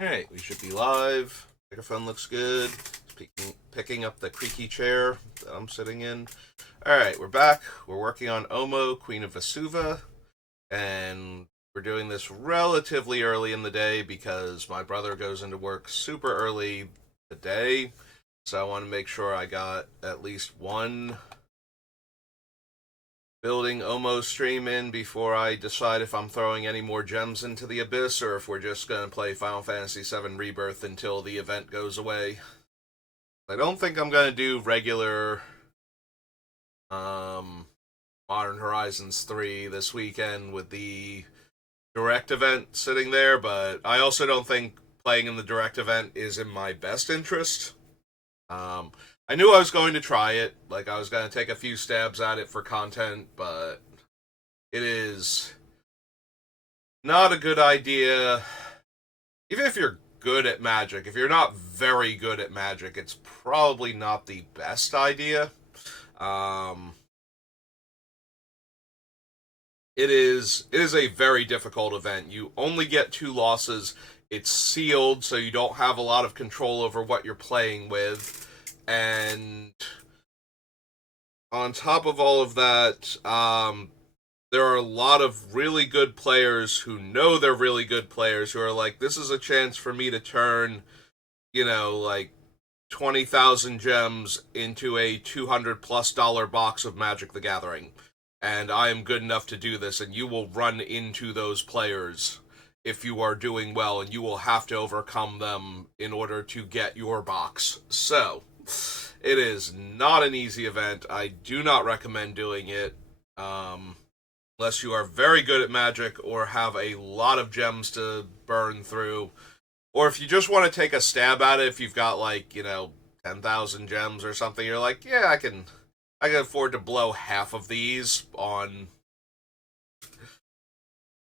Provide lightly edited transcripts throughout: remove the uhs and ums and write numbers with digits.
Alright, we should be live. Microphone looks good. Picking up the creaky chair that I'm sitting in. Alright, we're back. We're working on Omo, Queen of Vesuva, and we're doing this relatively early in the day because my brother goes into work super early today. So I want to make sure I got at least one building Omo stream in before I decide if I'm throwing any more gems into the abyss or if we're just going to play Final Fantasy VII Rebirth until the event goes away. I don't think I'm going to do regular Modern Horizons 3 this weekend with the direct event sitting there, but I also don't think playing in the direct event is in my best interest. Um, I knew I was going to try it, like I was going to take a few stabs at it for content, but it is not a good idea. Even if you're good at Magic, if you're not very good at Magic, it's probably not the best idea. Um, it is a very difficult event. You only get two losses. It's sealed, so you don't have a lot of control over what you're playing with. And on top of all of that, there are a lot of really good players who know they're really good players who are like, this is a chance for me to turn, like 20,000 gems into a $200+ box of Magic the Gathering. And I am good enough to do this, and you will run into those players if you are doing well, and you will have to overcome them in order to get your box. So, it is not an easy event. I do not recommend doing it. Unless you are very good at Magic or have a lot of gems to burn through. Or if you just want to take a stab at it, if you've got 10,000 gems or something, you're like, yeah, I can afford to blow half of these on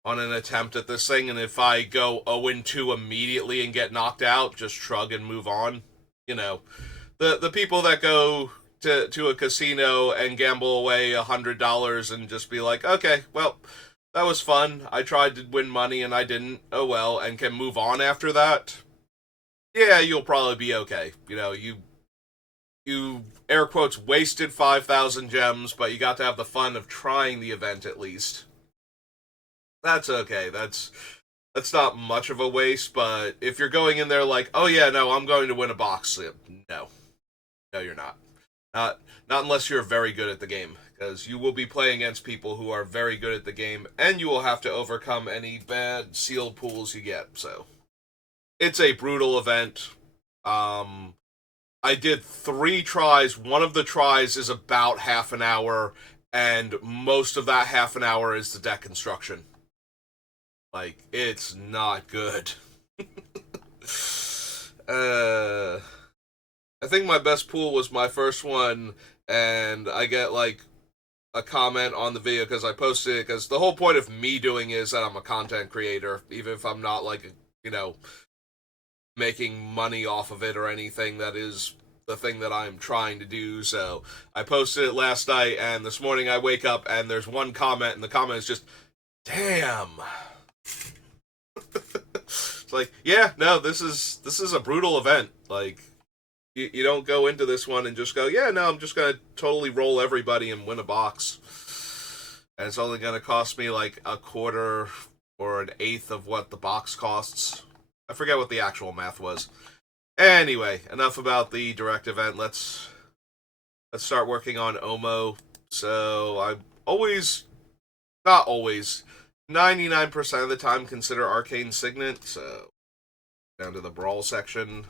an attempt at this thing, and if I go 0-2 immediately and get knocked out, just shrug and move on. You know, the people that go to a casino and gamble away $100 and just be like, okay, well, that was fun. I tried to win money and I didn't. Oh well, and can move on after that. Yeah, you'll probably be okay. You air quotes wasted 5,000 gems, but you got to have the fun of trying the event at least. That's okay. That's not much of a waste, but if you're going in there like, oh yeah, no, I'm going to win a box, no, no, you're not. Not unless you're very good at the game, because you will be playing against people who are very good at the game, and you will have to overcome any bad sealed pools you get. So it's a brutal event. Um, I did 3 tries. One of the tries is about half an hour, and most of that half an hour is the deck construction. Like, it's not good. uh, I think my best pool was my first one, and I get a comment on the video because I posted it. Because the whole point of me doing is that I'm a content creator, even if I'm not you know making money off of it or anything. That is the thing that I'm trying to do. So I posted it last night, and this morning I wake up and there's one comment, and the comment is just, "Damn." It's like, yeah, no, this is a brutal event. Like, you don't go into this one and just go, yeah, no, I'm just gonna totally roll everybody and win a box, and it's only gonna cost me like a quarter or an eighth of what the box costs. I forget what the actual math was. Anyway, enough about the direct event. Let's start working on Omo. So I always, not always, 99% of the time consider Arcane Signet. So down to the Brawl section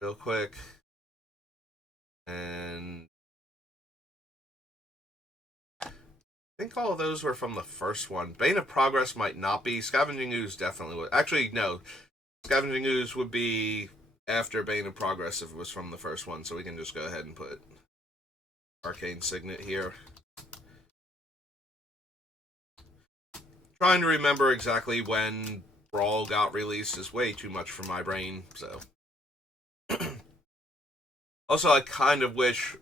real quick. And I think all of those were from the first one. Bane of Progress might not be. Scavenging Ooze definitely would. Actually, no. Scavenging Ooze would be after Bane of Progress if it was from the first one. So we can just go ahead and put Arcane Signet here. Trying to remember exactly when Brawl got released is way too much for my brain, so. Also, I kind of wish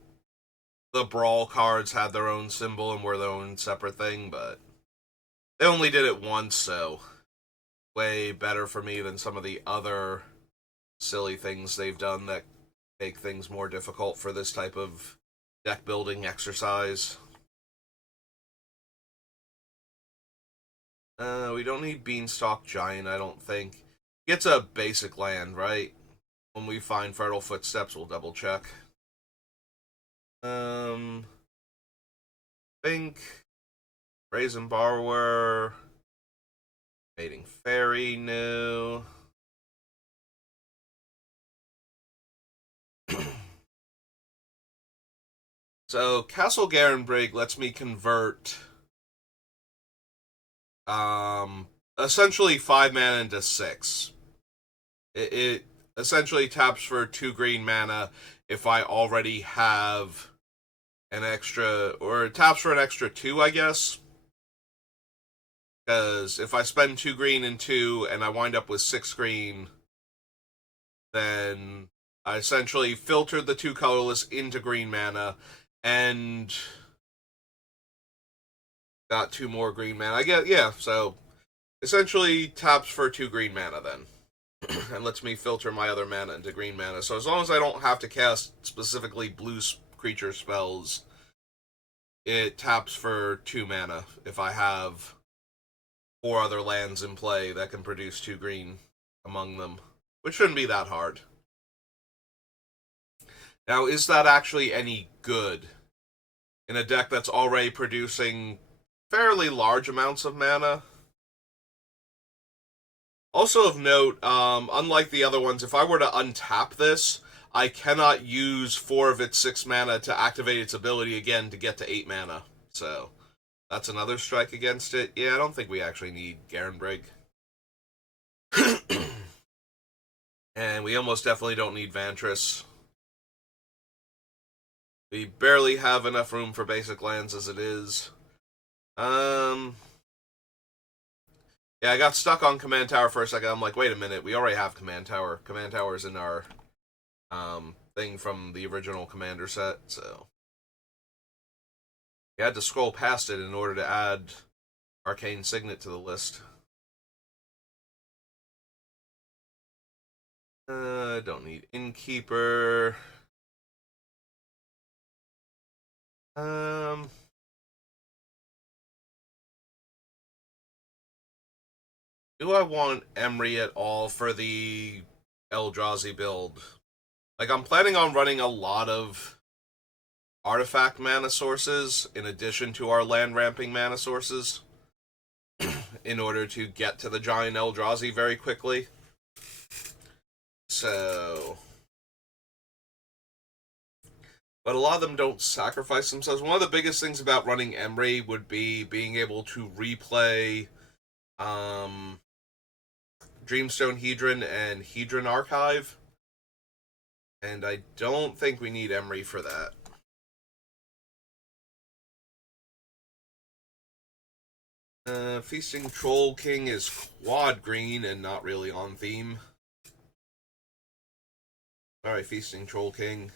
the Brawl cards had their own symbol and were their own separate thing, but they only did it once, so way better for me than some of the other silly things they've done that make things more difficult for this type of deck building exercise. We don't need Beanstalk Giant, I don't think. It's a basic land, right? When we find Fertile Footsteps, we'll double check. Think Brazen Borrower, Mating Fairy, no. So Castle Garenbrig lets me convert essentially 5 mana into 6. It essentially taps for 2 green mana if I already have an extra, or it taps for an extra 2, I guess. Because if I spend 2 green and 2 and I wind up with 6 green, then I essentially filtered the 2 colorless into green mana and got 2 more green mana. I get, yeah, so essentially taps for 2 green mana then. And lets me filter my other mana into green mana. So as long as I don't have to cast specifically blue creature spells, it taps for 2 mana if I have 4 other lands in play that can produce 2 green among them, which shouldn't be that hard. Now, is that actually any good in a deck that's already producing fairly large amounts of mana? Also of note, unlike the other ones, if I were to untap this, I cannot use 4 of its 6 mana to activate its ability again to get to 8 mana. So, that's another strike against it. Yeah, I don't think we actually need Garenbrig. And we almost definitely don't need Vantress. We barely have enough room for basic lands as it is. Yeah, I got stuck on Command Tower for a second. I'm like, wait a minute, we already have Command Tower. Command Tower's in our thing from the original Commander set, so you had to scroll past it in order to add Arcane Signet to the list. Don't need Innkeeper. Do I want Emery at all for the Eldrazi build? Like, I'm planning on running a lot of artifact mana sources in addition to our land ramping mana sources in order to get to the giant Eldrazi very quickly. So, but a lot of them don't sacrifice themselves. One of the biggest things about running Emery would be being able to replay Dreamstone Hedron and Hedron Archive. And I don't think we need Emery for that. Feasting Troll King is quad green and not really on theme. Alright, Feasting Troll King.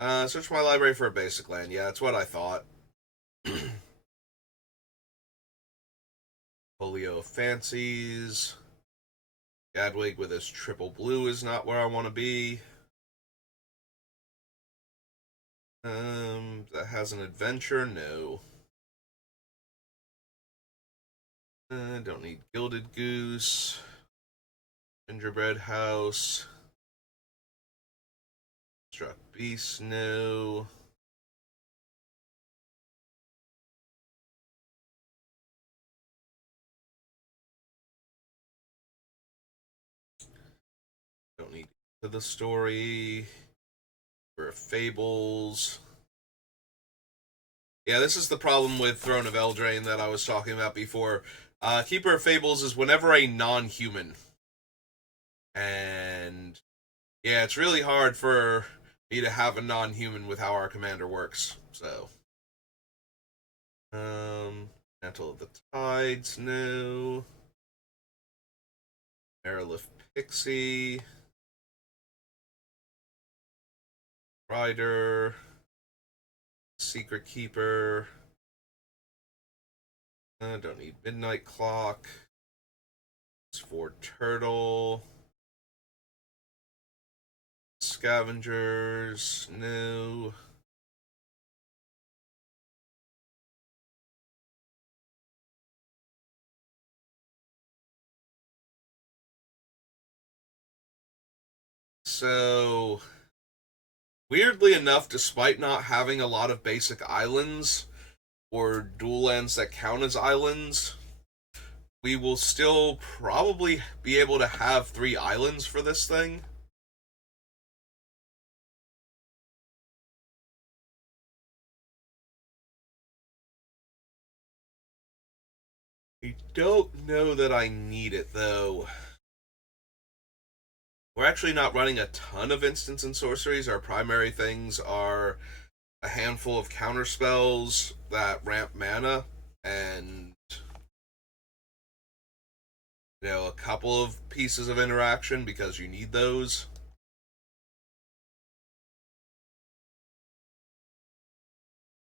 Search my library for a basic land. Yeah, that's what I thought. Folio of Fancies. Gadwig with his triple blue is not where I want to be. That has an adventure? No. Don't need Gilded Goose. Gingerbread House. Struck Beast? No. Don't need to the story. For Fables. Yeah, this is the problem with Throne of Eldraine that I was talking about before. Keeper of Fables is whenever a non-human. And yeah, it's really hard for me to have a non-human with how our commander works. So, Mantle of the Tides, no. Aerolith Pixie. Rider. Secret Keeper. Don't need Midnight Clock. For turtle. Scavengers, no. So, weirdly enough, despite not having a lot of basic islands or dual lands that count as islands, we will still probably be able to have 3 islands for this thing. I don't know that I need it, though. We're actually not running a ton of instants and sorceries. Our primary things are a handful of counter spells that ramp mana, and a couple of pieces of interaction because you need those.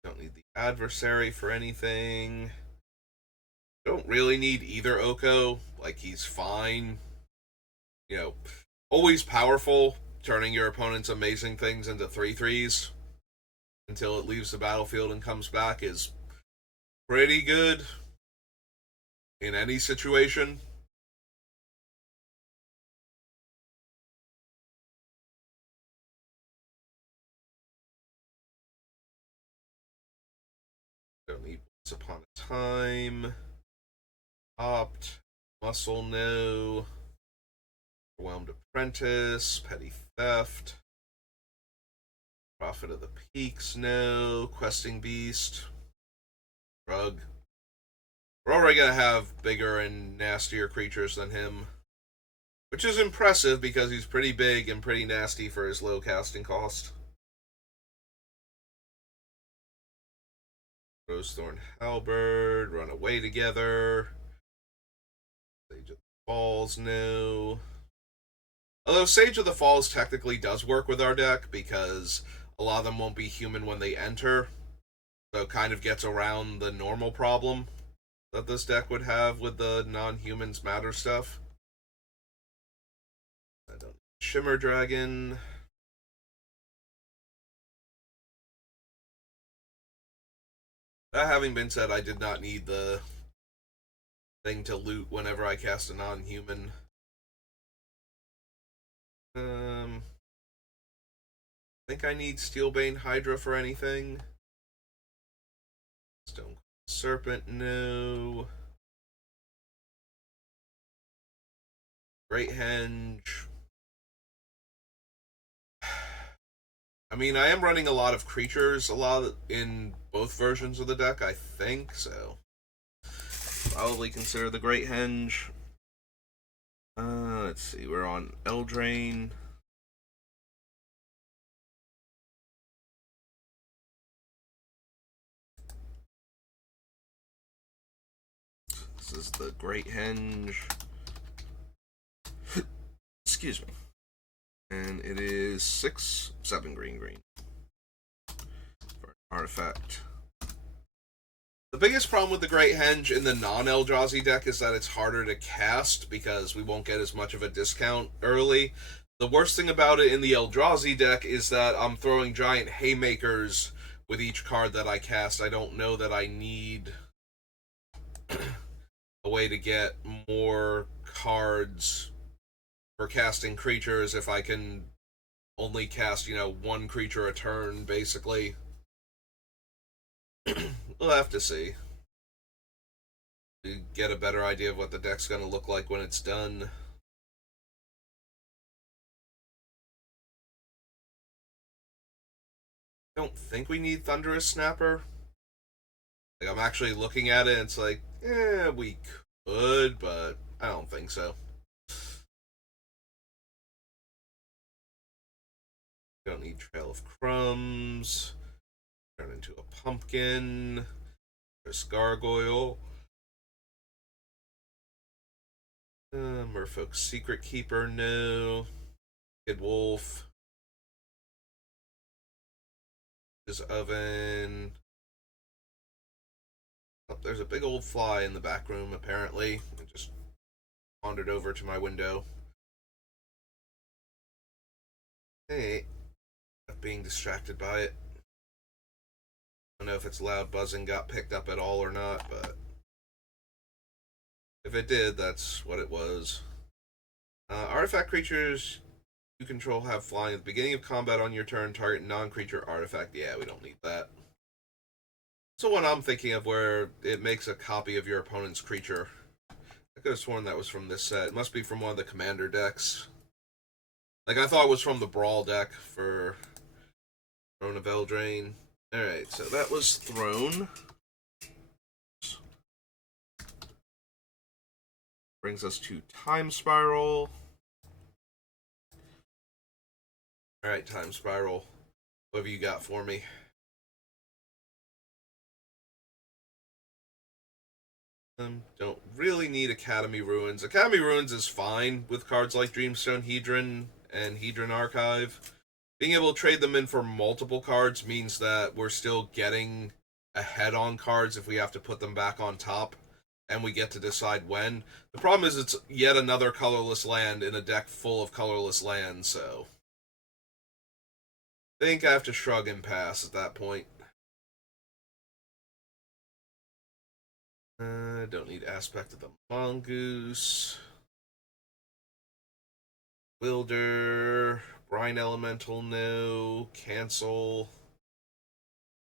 Don't need the adversary for anything. Don't really need either Oko. Like, he's fine. You know, always powerful, turning your opponent's amazing things into 3/3s until it leaves the battlefield and comes back is pretty good in any situation. Don't need Once Upon a Time. Opt. Muscle, no. Overwhelmed Apprentice. Petty Theft. Prophet of the Peaks, no. Questing Beast. Rug. We're already going to have bigger and nastier creatures than him. Which is impressive because he's pretty big and pretty nasty for his low casting cost. Rosethorn Halberd, Run Away Together. Sage of the Falls, no. Although Sage of the Falls technically does work with our deck because a lot of them won't be human when they enter. So it kind of gets around the normal problem that this deck would have with the non-humans matter stuff. I don't Shimmer Dragon. That having been said, I did not need the thing to loot whenever I cast a non-human. I think I need Steelbane Hydra for anything. Stone Serpent, no. Great Henge. I mean, I am running a lot of creatures, a lot in both versions of the deck, I think, so probably consider the Great Henge. Let's see, we're on Eldraine. This is the Great Henge. Excuse me. And it is 6/7 green for an artifact. The biggest problem with the Great Henge in the non-Eldrazi deck is that it's harder to cast because we won't get as much of a discount early. The worst thing about it in the Eldrazi deck is that I'm throwing giant haymakers with each card that I cast. I don't know that I need a way to get more cards for casting creatures if I can only cast, one creature a turn, basically. We'll have to see. To get a better idea of what the deck's going to look like when it's done. I don't think we need Thunderous Snapper. Like, I'm actually looking at it and it's like, we could, but I don't think so. Don't need Trail of Crumbs. Turn into a pumpkin. There's Gargoyle. Merfolk's Secret Keeper, no. Kid Wolf. His Oven. Oh, there's a big old fly in the back room, apparently. It just wandered over to my window. Hey, I'm being distracted by it. I don't know if its loud buzzing got picked up at all or not, but if it did, that's what it was. Artifact creatures you control have flying at the beginning of combat on your turn. Target non-creature artifact. Yeah, we don't need that. It's the one I'm thinking of where it makes a copy of your opponent's creature. I could have sworn that was from this set. It must be from one of the commander decks. Like, I thought it was from the Brawl deck for Throne of Eldraine. Alright, so that was Throne. Brings us to Time Spiral. Alright, Time Spiral. What have you got for me? Don't really need Academy Ruins. Academy Ruins is fine with cards like Dreamstone Hedron and Hedron Archive. Being able to trade them in for multiple cards means that we're still getting ahead on cards if we have to put them back on top, and we get to decide when. The problem is it's yet another colorless land in a deck full of colorless lands, so I think I have to shrug and pass at that point. Don't need Aspect of the Mongoose. Wilder. Brine Elemental, no. Cancel.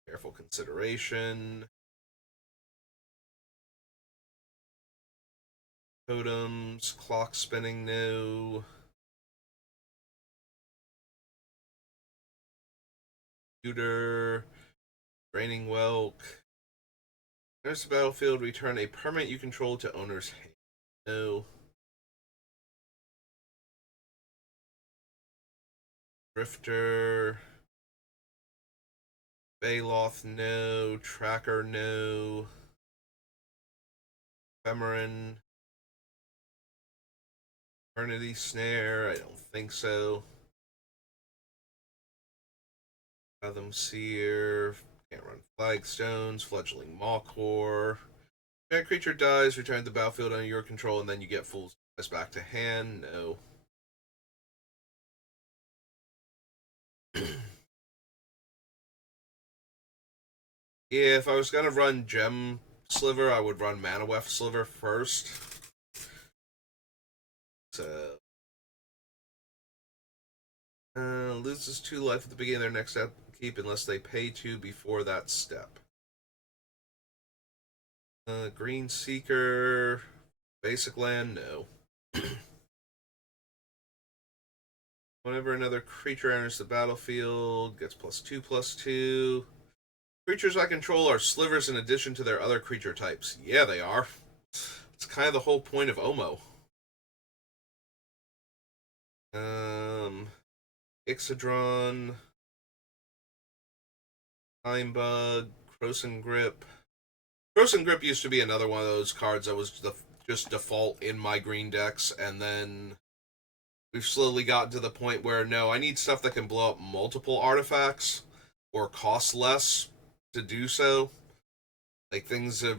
Careful Consideration. Totems. Clock Spinning, no. Tutor. Draining Whelk. There's the battlefield. Return a permanent you control to owner's hand. No. Drifter. Baloth, no. Tracker, no. Ephemeron. Eternity Snare, I don't think so. Fathom Seer. Can't run Flagstones. Fledgling Mawcore. Giant creature dies, return to the battlefield under your control, and then you get full size back to hand. No. Yeah, if I was gonna run Gem Sliver, I would run Mana Weft Sliver first. So loses 2 life at the beginning of their next upkeep unless they pay 2 before that step. Green Seeker, basic land, no. Whenever another creature enters the battlefield, gets +2/+2. Creatures I control are slivers in addition to their other creature types. Yeah, they are. It's kind of the whole point of Omo. Ixodron, Time Bug, Croson Grip. Croson Grip used to be another one of those cards that was just default in my green decks, and then we've slowly gotten to the point where, no, I need stuff that can blow up multiple artifacts or cost less to do so. Like, things have...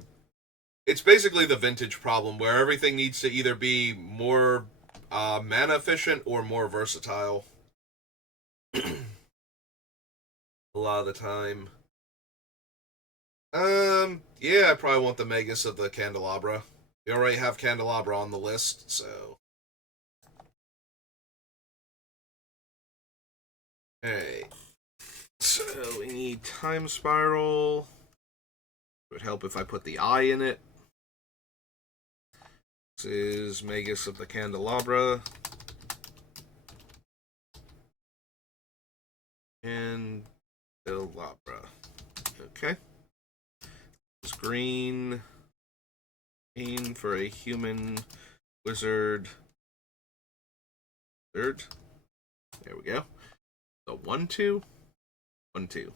It's basically the vintage problem, where everything needs to either be more mana efficient or more versatile. A lot of the time. Yeah, I probably want the Magus of the Candelabra. We already have Candelabra on the list, so... Alright. So, we need Time Spiral. It would help if I put the eye in it. This is Magus of the Candelabra. And Candelabra. Okay. It's green. Green for a human wizard. Third. There we go. So 1/2. 1/2.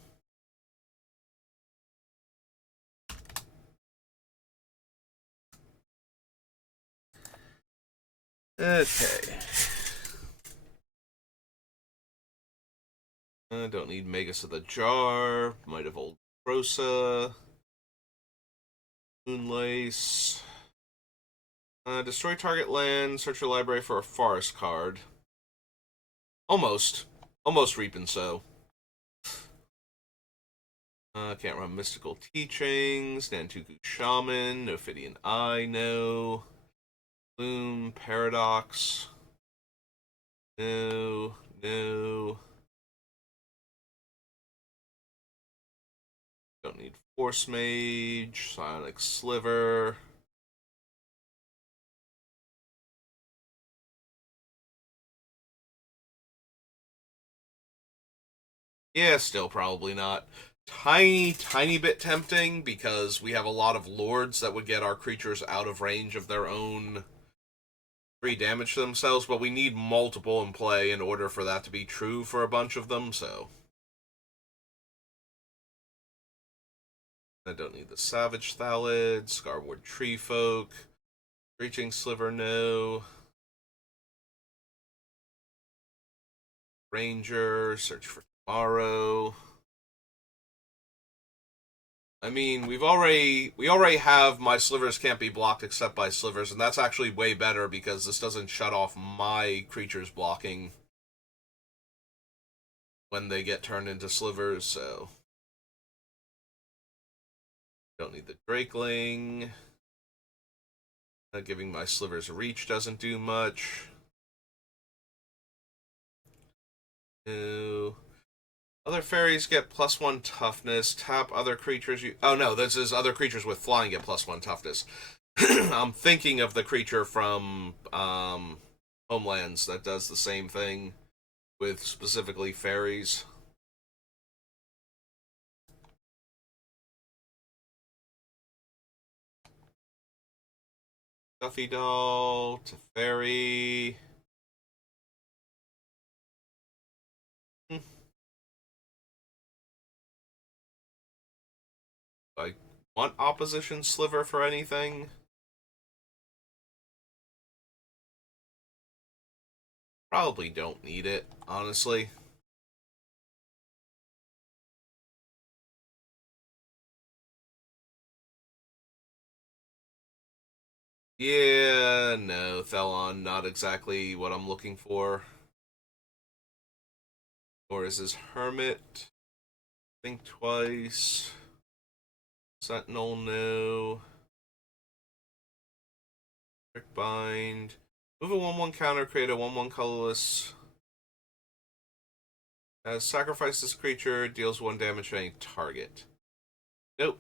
Okay. I don't need Magus of the Jar. Might have Old Rosa. Moonlace. Destroy target land, search your library for a forest card. Almost. Almost Reap and Sow. Can't run Mystical Teachings, Nantuku Shaman, Ophidian Eye, no. Bloom, Paradox. No, no. Don't need Force Mage, Psionic Sliver. Yeah, still probably not. Tiny bit tempting because we have a lot of lords that would get our creatures out of range of their own free damage to themselves, but we need multiple in play in order for that to be true for a bunch of them, so. I don't need the Savage Thallid, Scarwood Treefolk, Reaching Sliver, no. Ranger, Search for Tomorrow. I mean, we already have my slivers can't be blocked except by slivers, and that's actually way better because this doesn't shut off my creatures blocking when they get turned into slivers, so don't need the Drakeling. Giving my slivers a reach doesn't do much. No. Other fairies get +1 toughness. Tap other creatures you. Oh no, this is other creatures with flying get +1 toughness. I'm thinking of the creature from Homelands that does the same thing with specifically fairies. Stuffy Doll, Teferi. I want opposition sliver for anything. Probably don't need it, honestly. Yeah, no, Thelon, not exactly what I'm looking for. Or is this Hermit? Think twice. Sentinel, no. Trick Bind. Move a 1/1 counter, create a 1/1 colorless. As sacrifice this creature, deals 1 damage to any target. Nope.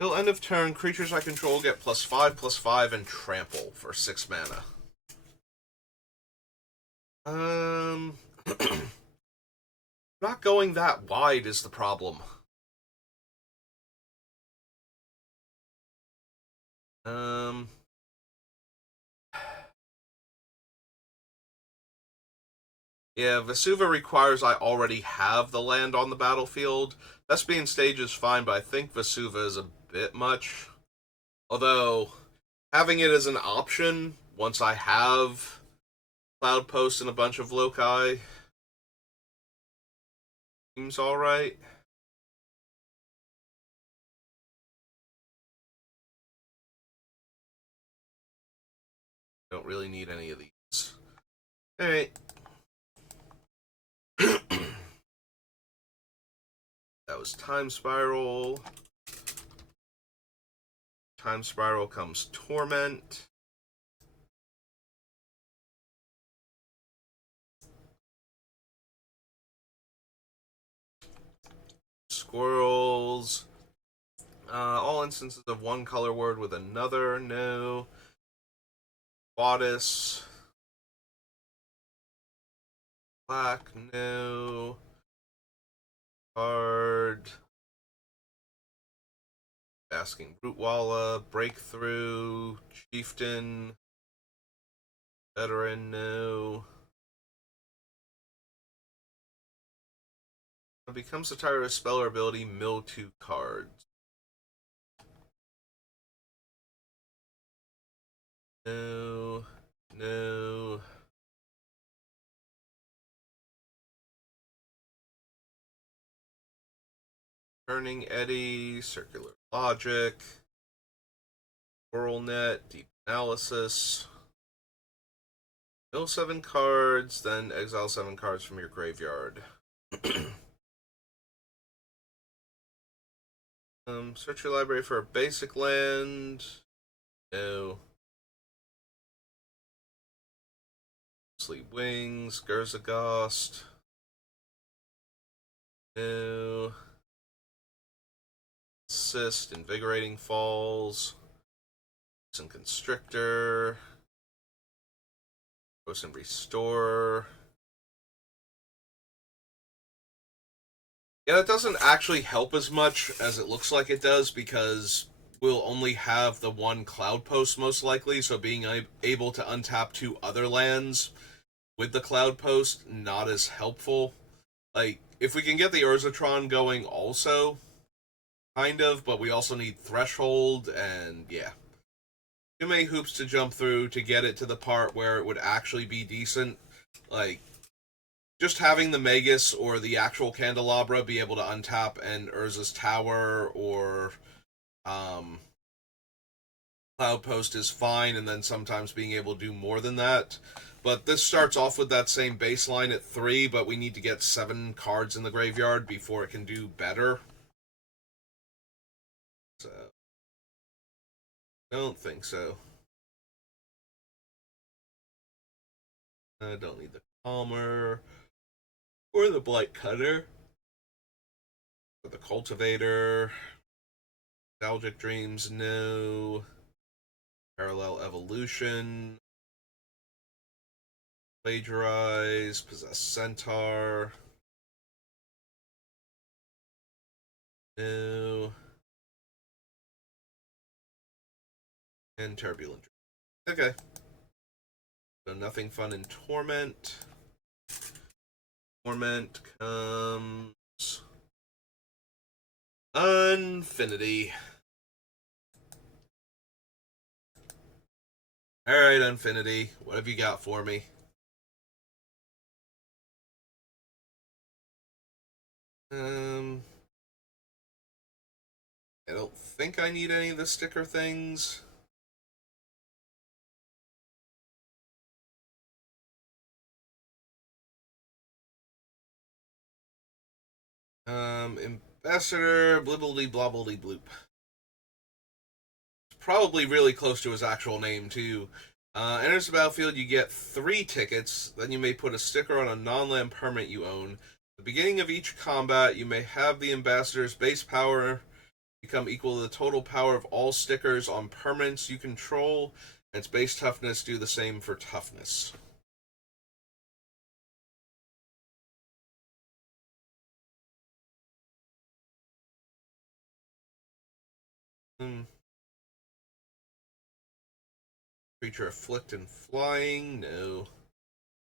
Till end of turn, creatures I control get +5/+5 and trample for 6 mana. Not going that wide is the problem. Um, yeah, Vesuva requires I already have the land on the battlefield. Thespian Stage is fine, but I think Vesuva is a bit much. Although, having it as an option once I have Cloud Post and a bunch of loci seems alright. Don't really need any of these. Alright. That was Time Spiral. Time Spiral comes Torment. Squirrels. All instances of one color word with another, no. Bodice. Black, no. Card. Asking Rootwalla. Breakthrough. Chieftain. Veteran, no. Becomes a tired of spell or ability, mill 2 cards. No. No. Turning Eddy, Circular Logic, Coral Net, Deep Analysis. Mill 7 cards, then exile 7 cards from your graveyard. Search your library for a basic land. No. Sleep Wings, Ghost. No. Assist, Invigorating Falls. Some Constrictor. Post and Restore. Yeah, that doesn't actually help as much as it looks like it does because we'll only have the one Cloud Post most likely, so being able to untap 2 other lands with the Cloud Post, not as helpful. Like, if we can get the Urzatron going also, kind of, but we also need Threshold, and yeah. Too many hoops to jump through to get it to the part where it would actually be decent. Like, just having the Magus or the actual Candelabra be able to untap an Urza's Tower or Cloud Post is fine, and then sometimes being able to do more than that. But this starts off with that same baseline at 3, but we need to get 7 cards in the graveyard before it can do better. So, don't think so. I don't need the Calmer or the Blight Cutter or the Cultivator. Nostalgic Dreams, no. Parallel Evolution. Plagiarize, Possess Centaur. No. And Turbulent. Okay. So nothing fun in Torment. Torment comes Infinity. Alright, Infinity. What have you got for me? I don't think I need any of the sticker things. Ambassador, blibbledy blobbledy bloop. It's probably really close to his actual name, too. Enters the battlefield, you get 3 tickets. Then you may put a sticker on a non-land permanent you own. At the beginning of each combat, you may have the ambassador's base power become equal to the total power of all stickers on permanents you control, and its base toughness do the same for toughness. Creature afflict and flying, no.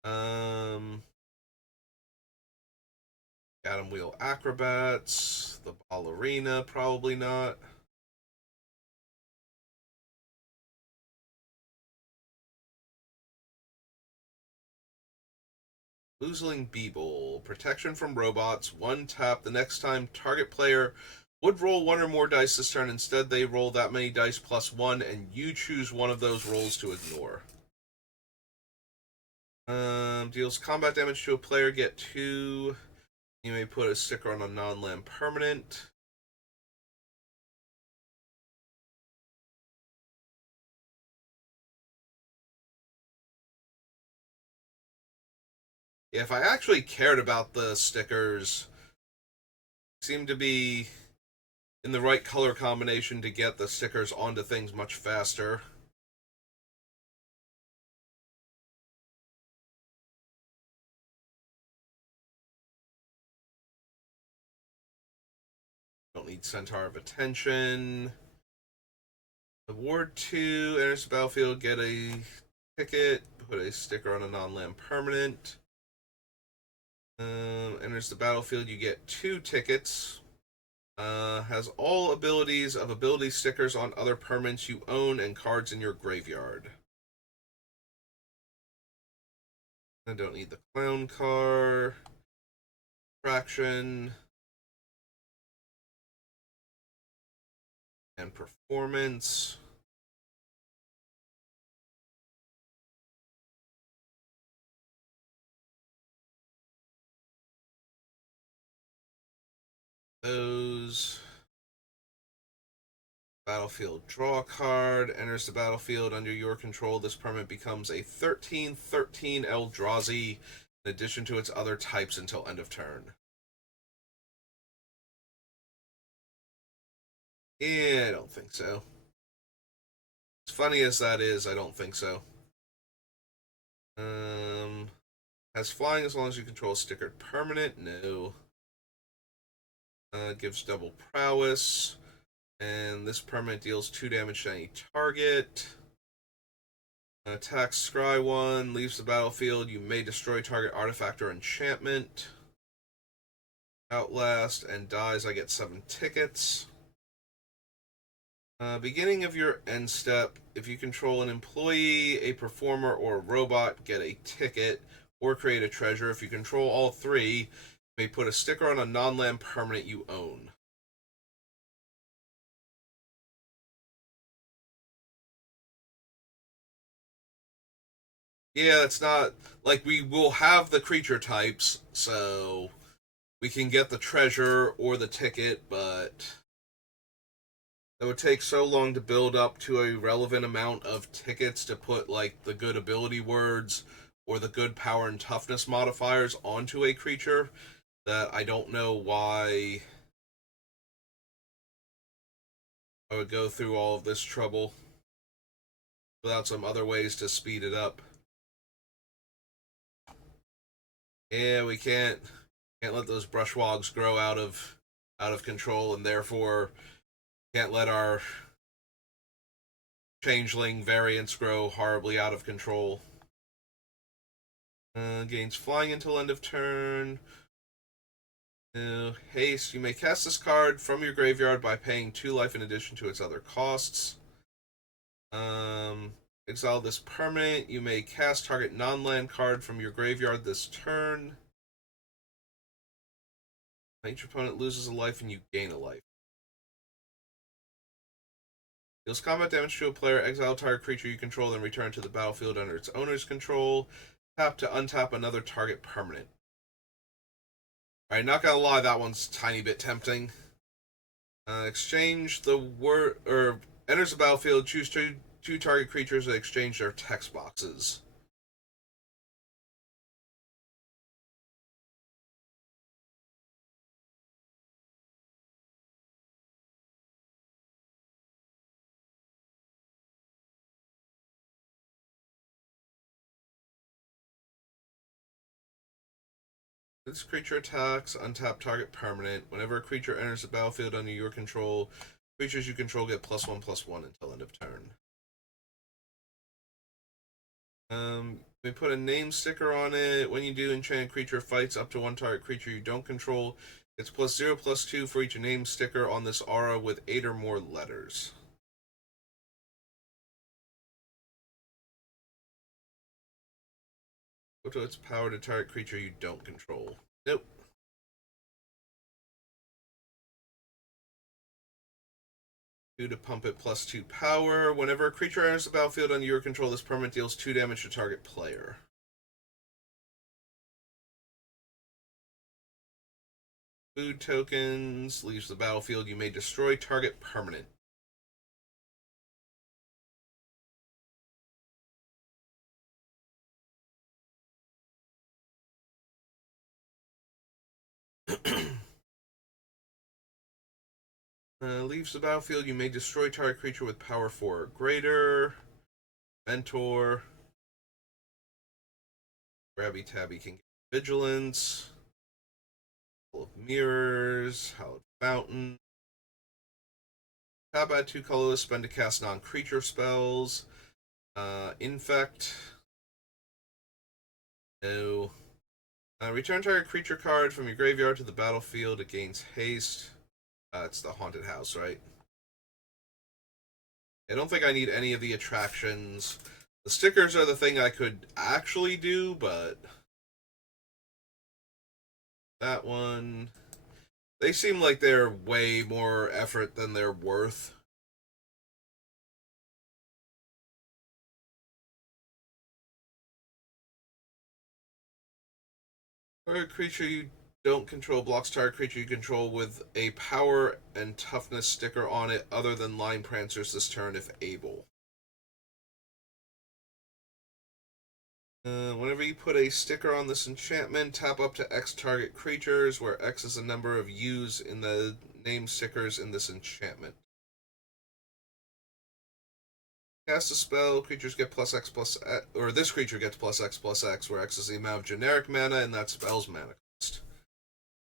Atom Wheel Acrobats, the Ballerina, probably not. Oozling Beeble. Protection from robots. 1 tap. The next time target player would roll 1 or more dice this turn. Instead, they roll that many dice plus 1, and you choose one of those rolls to ignore. Deals combat damage to a player. Get 2. You may put a sticker on a non-land permanent. Yeah, if I actually cared about the stickers, seem to be in the right color combination to get the stickers onto things much faster. Don't need Centaur of Attention. Award 2, enters the battlefield, get a ticket, put a sticker on a non-land permanent. Enters the battlefield, you get 2 tickets. Has all abilities of ability stickers on other permanents you own and cards in your graveyard. I don't need the Clown car. Traction. and performance. Those. Battlefield, draw a card, enters the battlefield under your control. This permanent becomes a 13/13 Eldrazi in addition to its other types until end of turn. Yeah, I don't think so. As funny as that is, I don't think so. Has flying as long as you control a stickered permanent? No. Gives double prowess. And this permanent deals 2 damage to any target. Attacks Scry 1, leaves the battlefield. You may destroy target artifact or enchantment. Outlast and dies. I get 7 tickets. Beginning of your end step, if you control an employee, a performer, or a robot, get a ticket or create a treasure. If you control all 3, you may put a sticker on a non-land permanent you own. Yeah, it's not like we will have the creature types, so we can get the treasure or the ticket, but it would take so long to build up to a relevant amount of tickets to put like the good ability words or the good power and toughness modifiers onto a creature that I don't know why I would go through all of this trouble without some other ways to speed it up. Yeah, we can't let those brushwogs grow out of control, and therefore can't let our changeling variants grow horribly out of control. Gains flying until end of turn. Haste. You may cast this card from your graveyard by paying 2 life in addition to its other costs. Exile this permanent. You may cast target non-land card from your graveyard this turn. Each opponent loses a life and you gain a life. Deals combat damage to a player, exile target creature you control, then return to the battlefield under its owner's control. Tap to untap another target permanent. Alright, not gonna lie, that one's a tiny bit tempting. Exchange the word, or enters the battlefield, choose two target creatures and exchange their text boxes. This creature attacks, untap target permanent. Whenever a creature enters the battlefield under your control, creatures you control get +1/+1 until end of turn. We put a name sticker on it. When you do, enchanted creature fights up to 1 target creature you don't control. It's +0/+2 for each name sticker on this aura with 8 or more letters. Go to its power to target creature you don't control. Nope. To pump it +2 power. Whenever a creature enters the battlefield under your control, this permanent deals 2 damage to target player. Food tokens. Leaves the battlefield. You may destroy target permanent. Leaves the battlefield. You may destroy target creature with power 4 or greater. Mentor. Grabby Tabby can get vigilance. Full of mirrors. Hallowed Fountain. Tap add 2 colorless. Spend to cast non-creature spells. Infect. No. Return target creature card from your graveyard to the battlefield. It gains haste. It's the haunted house, right? I don't think I need any of the attractions. The stickers are the thing I could actually do, but that one, they seem like they're way more effort than they're worth. Target creature you don't control blocks target creature you control with a power and toughness sticker on it other than Line Prancers this turn if able. Whenever you put a sticker on this enchantment, tap up to X target creatures, where X is the number of U's in the name stickers in this enchantment. Cast a spell, creatures get plus X plus X, or this creature gets plus X, where X is the amount of generic mana and that spell's mana cost.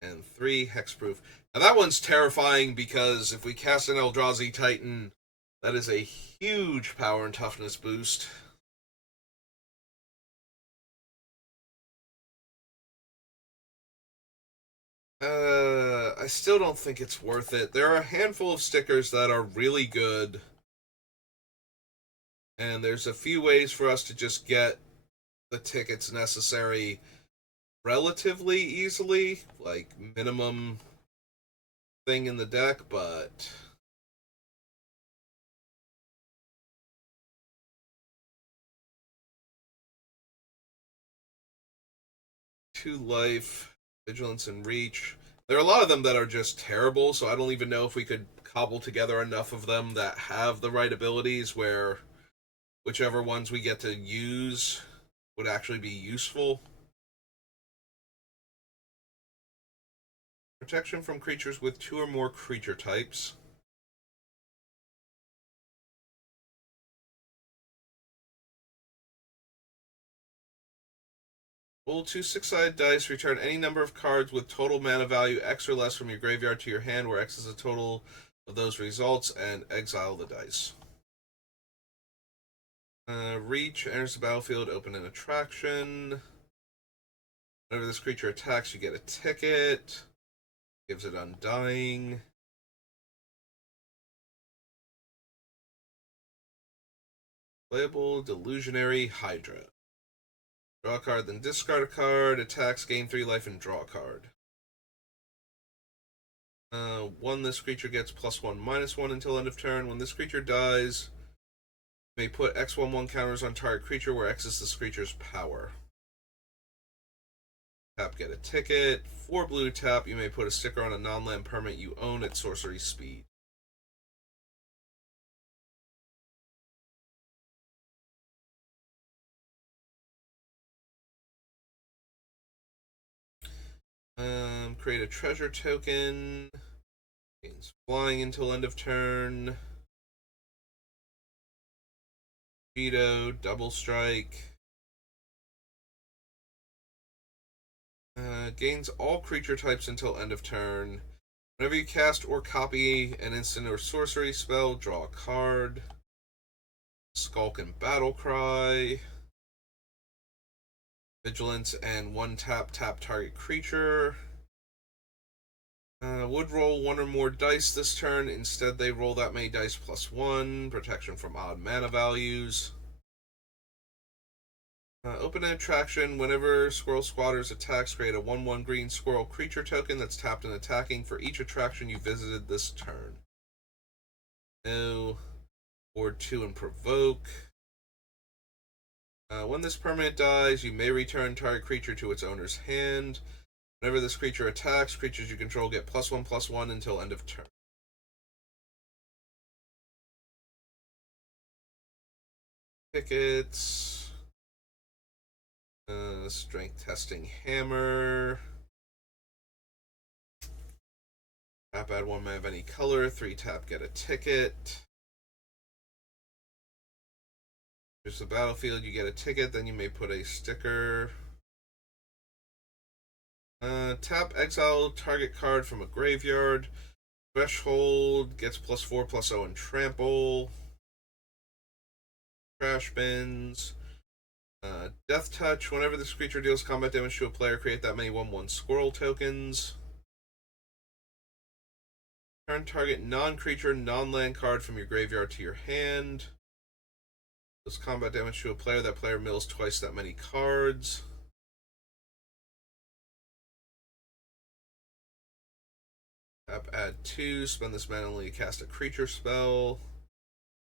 And 3 hexproof. Now that one's terrifying because if we cast an Eldrazi Titan, that is a huge power and toughness boost. I still don't think it's worth it. There are a handful of stickers that are really good. And there's a few ways for us to just get the tickets necessary relatively easily. Like, minimum thing in the deck, but... Two life, vigilance, and reach. There are a lot of them that are just terrible, so I don't even know if we could cobble together enough of them that have the right abilities where whichever ones we get to use would actually be useful. Protection from creatures with 2 or more creature types. Roll 2 6-sided dice, return any number of cards with total mana value X or less from your graveyard to your hand, where X is the total of those results, and exile the dice. Reach, enters the battlefield, open an attraction. Whenever this creature attacks, you get a ticket. Gives it Undying. Playable Delusionary Hydra. Draw a card, then discard a card. Attacks, gain 3 life, and draw a card. 1, this creature gets +1/-1 until end of turn. When this creature dies, you may put X/1/1 counters on target creature, where X is this creature's power. Tap, get a ticket. 4 blue tap, you may put a sticker on a non-land permanent you own at sorcery speed. Create a treasure token. Gains flying until end of turn. Veto, double strike. Gains all creature types until end of turn. Whenever you cast or copy an instant or sorcery spell, draw a card. Skulk and Battlecry. Vigilance and 1 tap target creature. Would roll 1 or more dice this turn. Instead, they roll that many dice +1. Protection from odd mana values. Open an attraction. Whenever Squirrel Squatters attacks, create a 1/1 green squirrel creature token that's tapped and attacking for each attraction you visited this turn. No. Board 2 and provoke. When this permanent dies, you may return target creature to its owner's hand. Whenever this creature attacks, creatures you control get +1/+1 until end of turn. Tickets. Strength testing hammer. Tap, add 1 mana of any color. 3 tap, get a ticket. There's the battlefield, you get a ticket, then you may put a sticker. Tap, exile target card from a graveyard. Threshold gets +4/+0 and trample. Trash bins. Death Touch. Whenever this creature deals combat damage to a player, create that many 1/1 squirrel tokens. Turn target non-creature, non-land card from your graveyard to your hand. Does combat damage to a player, that player mills twice that many cards. Tap, add 2. Spend this mana only to cast a creature spell.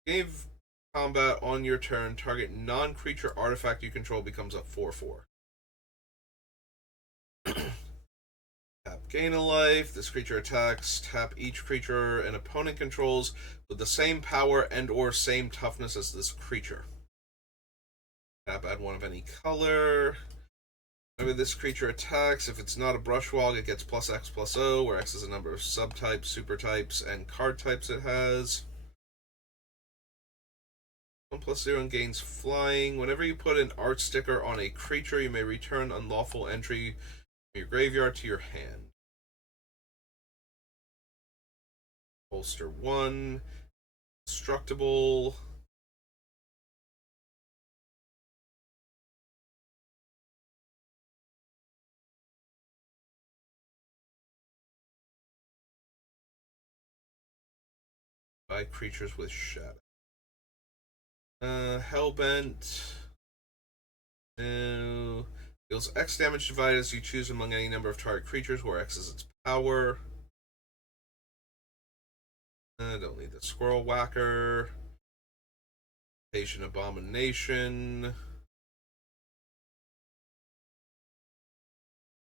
Gave combat on your turn, target non-creature artifact you control becomes a 4/4. Gain a life. This creature attacks. Tap each creature an opponent controls with the same power and/or same toughness as this creature. Tap, add one of any color. Whenever this creature attacks, if it's not a brushwog, it gets +X/+O, where X is the number of subtypes, super types, and card types it has. 1+0 and gains flying. Whenever you put an art sticker on a creature, you may return unlawful entry from your graveyard to your hand. Bolster 1. Destructible. By creatures with shadow. Hellbent. No. Deals X damage divided as you choose among any number of target creatures, where X is its power. Don't need the Squirrel Whacker. Patient Abomination.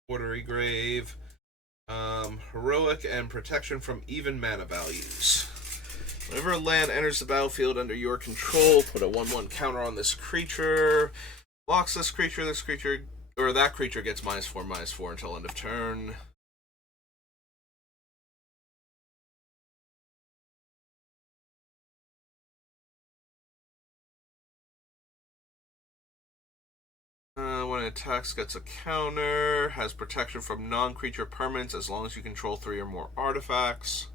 Watery Grave. Heroic and protection from even mana values. Whenever a land enters the battlefield under your control, put a 1/1 counter on this creature. Blocks this creature, or that creature gets -4/-4 until end of turn. When it attacks, gets a counter. Has protection from non-creature permanents as long as you control 3 or more artifacts.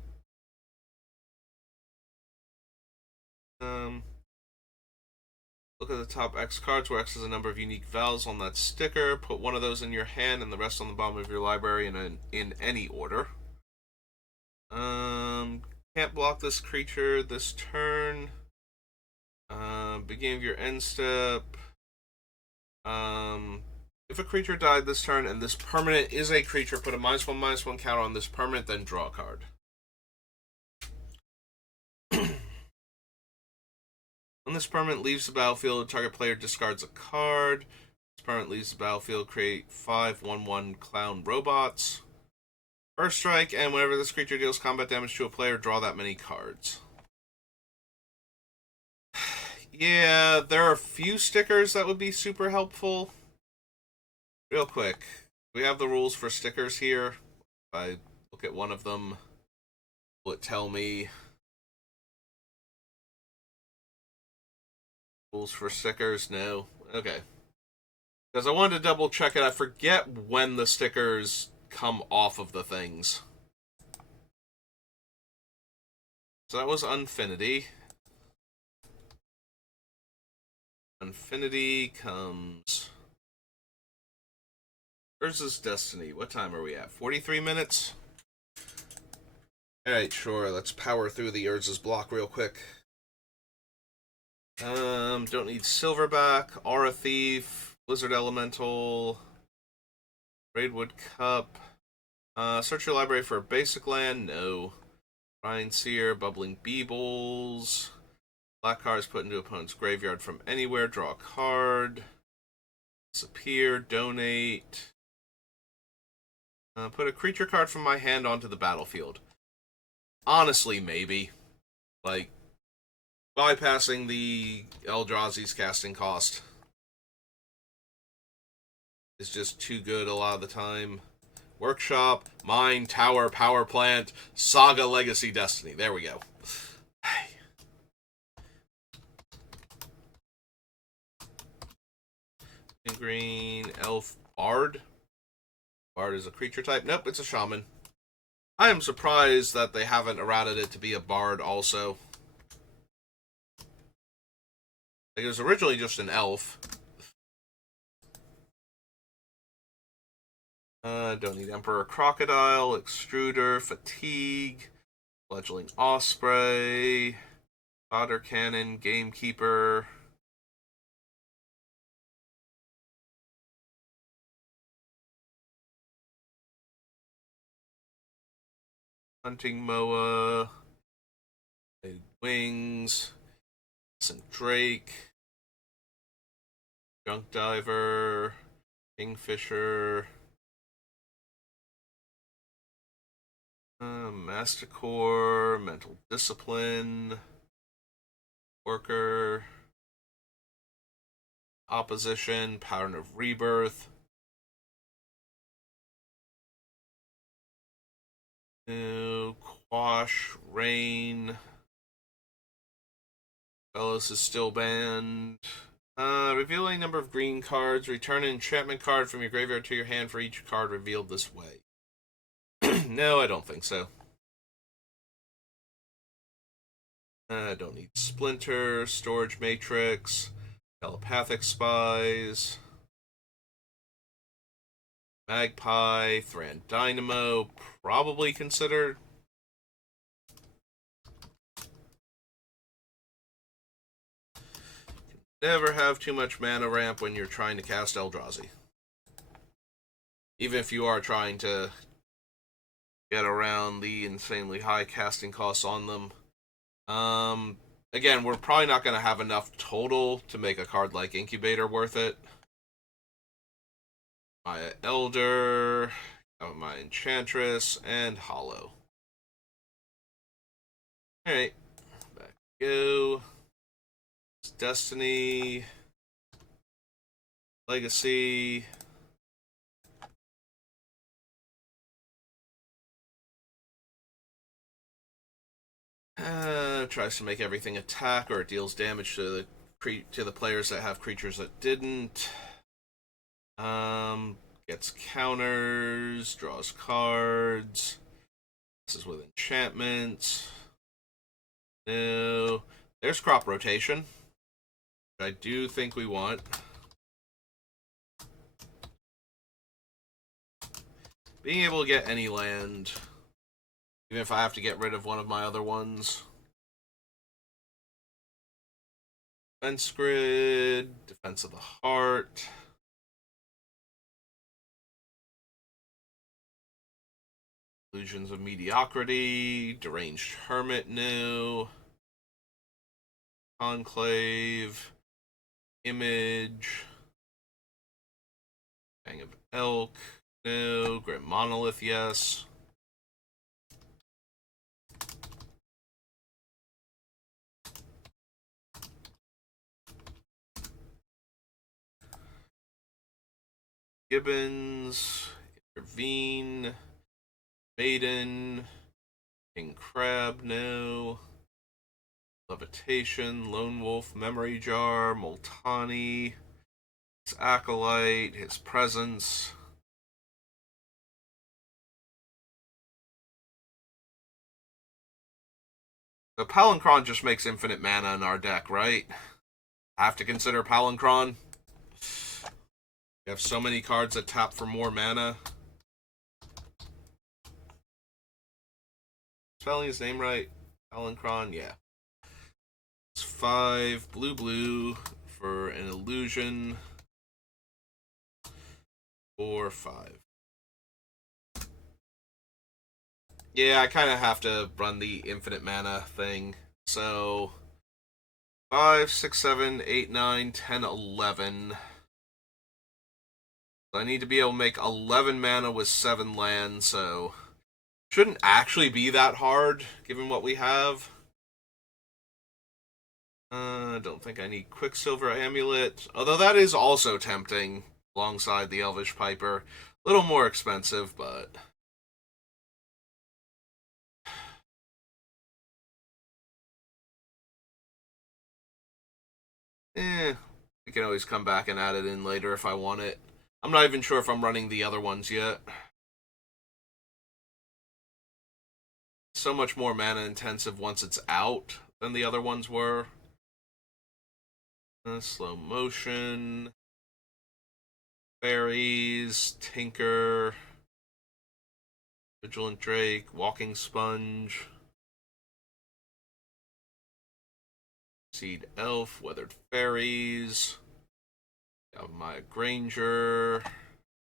Look at the top X cards, where X is a number of unique vowels on that sticker. Put one of those in your hand and the rest on the bottom of your library in any order. Can't block this creature this turn. Beginning of your end step. If a creature died this turn and this permanent is a creature, put a -1/-1 counter on this permanent, then draw a card. When this permanent leaves the battlefield, the target player discards a card. This permanent leaves the battlefield, create 5 1/1 clown robots. First strike, and whenever this creature deals combat damage to a player, draw that many cards. Yeah, there are a few stickers that would be super helpful. Real quick, we have the rules for stickers here. If I look at one of them, will it tell me rules for stickers? No. Okay. Because I wanted to double check it. I forget when the stickers come off of the things. So that was Unfinity. Infinity comes. Urza's Destiny. What time are we at? 43 minutes? Alright, sure. Let's power through the Urza's block real quick. Don't need Silverback, Aura Thief, Blizzard Elemental, Raidwood Cup. Search your library for a basic land. No. Ryan Seer, Bubbling Beebles. Black cards put into opponent's graveyard from anywhere. Draw a card. Disappear. Donate. Put a creature card from my hand onto the battlefield. Honestly, maybe. Like, bypassing the Eldrazi's casting cost is just too good a lot of the time. Workshop, Mine, Tower, Power Plant, Saga, Legacy, Destiny. There we go. Green, Elf, Bard. Bard is a creature type. Nope, it's a Shaman. I am surprised that they haven't errated it to be a Bard also. Like, it was originally just an Elf. Don't need Emperor Crocodile, Extruder, Fatigue, Fledgling Osprey, Fodder Cannon, Gamekeeper. Hunting Moa, Wings, St. Drake, Junk Diver, Kingfisher, Mastercore, Mental Discipline, Worker, Opposition, Pattern of Rebirth. Quash, Rain. Velos is still banned. Revealing number of green cards. Return an enchantment card from your graveyard to your hand for each card revealed this way. No, I don't think so. I don't need Splinter, Storage Matrix, Telepathic Spies, Magpie, Thran Dynamo, probably considered. Never have too much mana ramp when you're trying to cast Eldrazi. Even if you are trying to get around the insanely high casting costs on them. Again, we're probably not going to have enough total to make a card like Incubator worth it. My Elder, my Enchantress, and Hollow. Alright, back we go. Destiny, Legacy. Tries to make everything attack, or it deals damage to the players that have creatures that didn't. Gets counters, draws cards. This is with enchantments. No. There's crop rotation, which I do think we want. Being able to get any land, even if I have to get rid of one of my other ones. Defense Grid, Defense of the Heart. Illusions of Mediocrity, Deranged Hermit new, Conclave, Image, Fang of Elk, no, Grim Monolith, yes. Gibbons, Intervene, Maiden, King Crab, no. Levitation, Lone Wolf, Memory Jar, Multani, his Acolyte, his Presence. So Palancron just makes infinite mana in our deck, right? I have to consider Palancron. You have so many cards that tap for more mana. Spelling his name right? Palancron, yeah. It's 5 blue for an illusion. 4/5. Yeah, I kind of have to run the infinite mana thing. So 5, 6, 7, 8, 9, 10, 11. So I need to be able to make 11 mana with 7 lands, so shouldn't actually be that hard, given what we have. I don't think I need Quicksilver Amulet, although that is also tempting alongside the Elvish Piper. A little more expensive, but we can always come back and add it in later if I want it. I'm not even sure if I'm running the other ones yet. So much more mana intensive once it's out than the other ones were. Slow motion. Fairies. Tinker. Vigilant Drake. Walking Sponge. Seed Elf. Weathered Fairies. Maya Granger.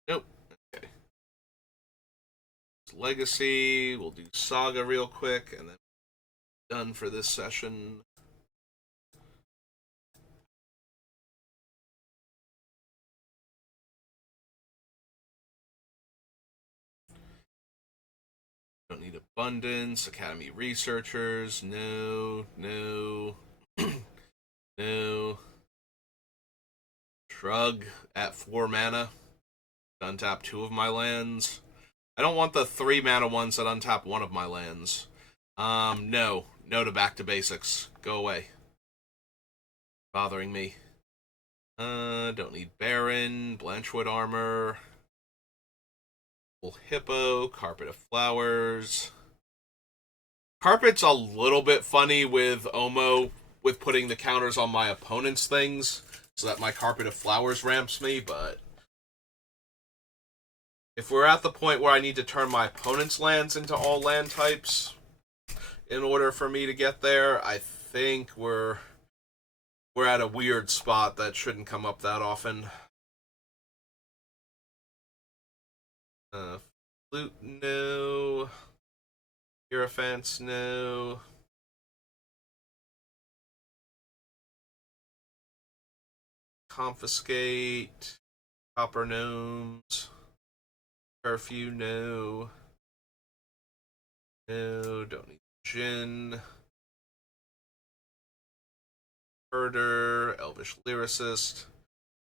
Nope. Okay. Legacy. We'll do Saga real quick, and then done for this session. Don't need a Abundance, Academy Researchers, no, no, no. Shrug at 4 mana, untap 2 of my lands. I don't want the 3 mana ones that untap 1 of my lands. No. No to back to basics. Go away. Bothering me. Don't need Baron, Blanchwood Armor, Hippo, Carpet of Flowers. Carpet's a little bit funny with Omo, with putting the counters on my opponent's things, so that my Carpet of Flowers ramps me, but if we're at the point where I need to turn my opponent's lands into all land types in order for me to get there, I think we're at a weird spot that shouldn't come up that often. Flute, no. Hierophants, no. Confiscate. Copper Gnomes. Curfew, no. No, don't need Djinn. Herder, Elvish Lyricist.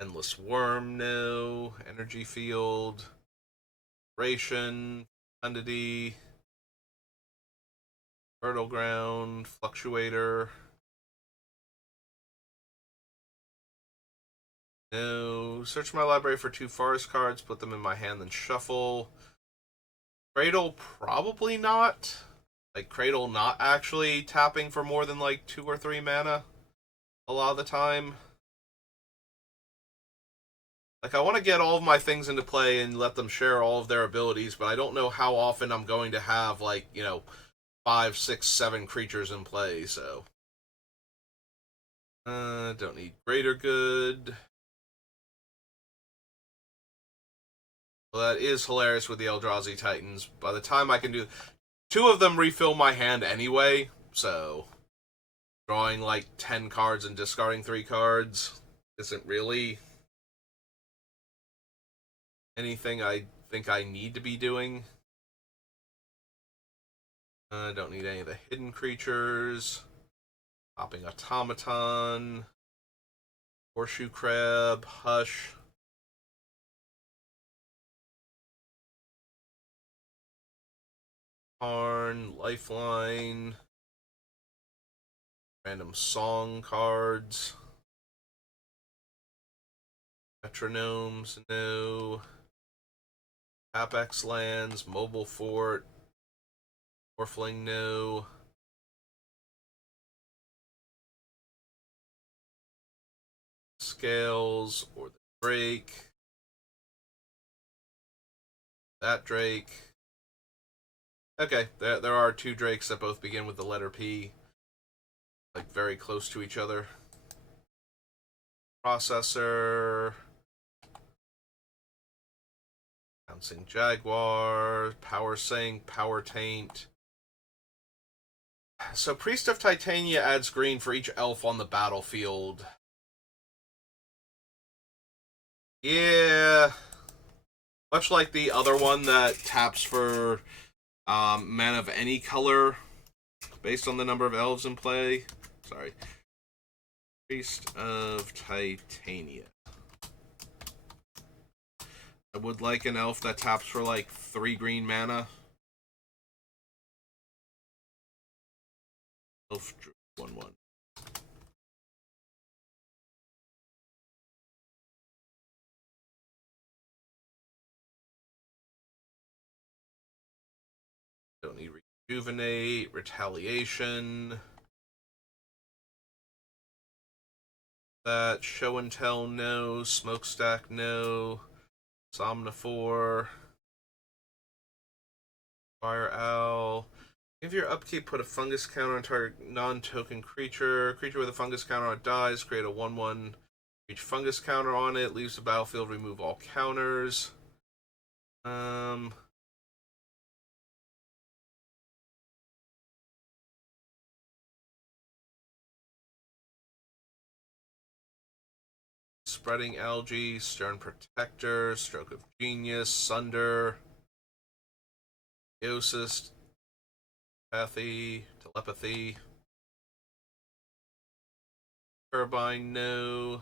Endless Worm, no. Energy Field. Ration. Fecundity. Fertile Ground. Fluctuator. No. Search my library for 2 forest cards, put them in my hand, then shuffle. Cradle, probably not. Like, Cradle not actually tapping for more than, like, 2 or 3 mana a lot of the time. Like, I want to get all of my things into play and let them share all of their abilities, but I don't know how often I'm going to have, like, 5, 6, 7 creatures in play, so. Don't need Greater Good. Well, that is hilarious with the Eldrazi Titans. By the time I can do... 2 of them refill my hand anyway, so... Drawing, like, 10 cards and discarding 3 cards isn't really anything I think I need to be doing. Don't need any of the hidden creatures. Hopping Automaton. Horseshoe Crab. Hush. Karn. Lifeline. Random song cards. Metronomes. No. Apex Lands. Mobile Fort. Morphling. No. Scales or the Drake. That Drake. Okay, there are 2 Drakes that both begin with the letter P. Like, very close to each other. Processor. Bouncing Jaguar. Power Sink. Power Taint. So, Priest of Titania adds green for each elf on the battlefield. Yeah. Much like the other one that taps for mana of any color based on the number of elves in play. Sorry. Priest of Titania. I would like an elf that taps for like 3 green mana. Elf 1/1. Don't need Rejuvenate, Retaliation. That Show and Tell, no. Smokestack, no. Somnophore. Fire Owl. If your upkeep, put a fungus counter on target non-token creature. Creature with a fungus counter on it dies. Create a 1/1. Each fungus counter on it. Leaves the battlefield. Remove all counters. Spreading Algae. Stern Protector. Stroke of Genius. Sunder. Eosis. Telepathy, telepathy. Turbine, no.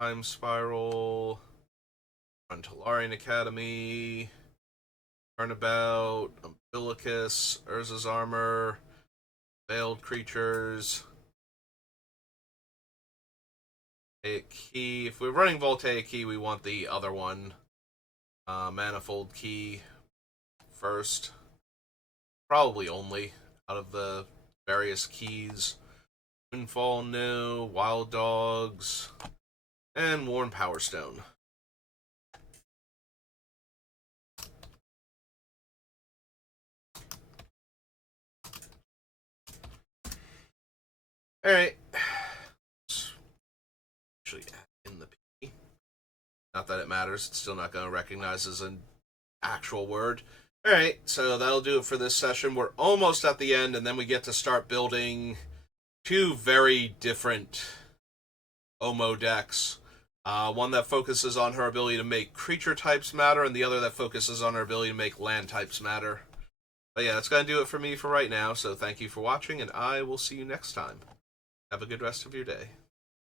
Time Spiral. Run Talarian Academy. Turnabout. Umbilicus. Urza's Armor. Veiled Creatures. Voltaic Key. If we're running Voltaic Key, we want the other one. Manifold Key first. Probably only out of the various keys. Windfall, no. Wild Dogs. And Worn Power Stone. Alright. Actually add in the P. Not that it matters, it's still not going to recognize as an actual word. Alright, so that'll do it for this session. We're almost at the end, and then we get to start building two very different Omo decks. One that focuses on her ability to make creature types matter, and the other that focuses on her ability to make land types matter. But yeah, that's going to do it for me for right now, so thank you for watching, and I will see you next time. Have a good rest of your day.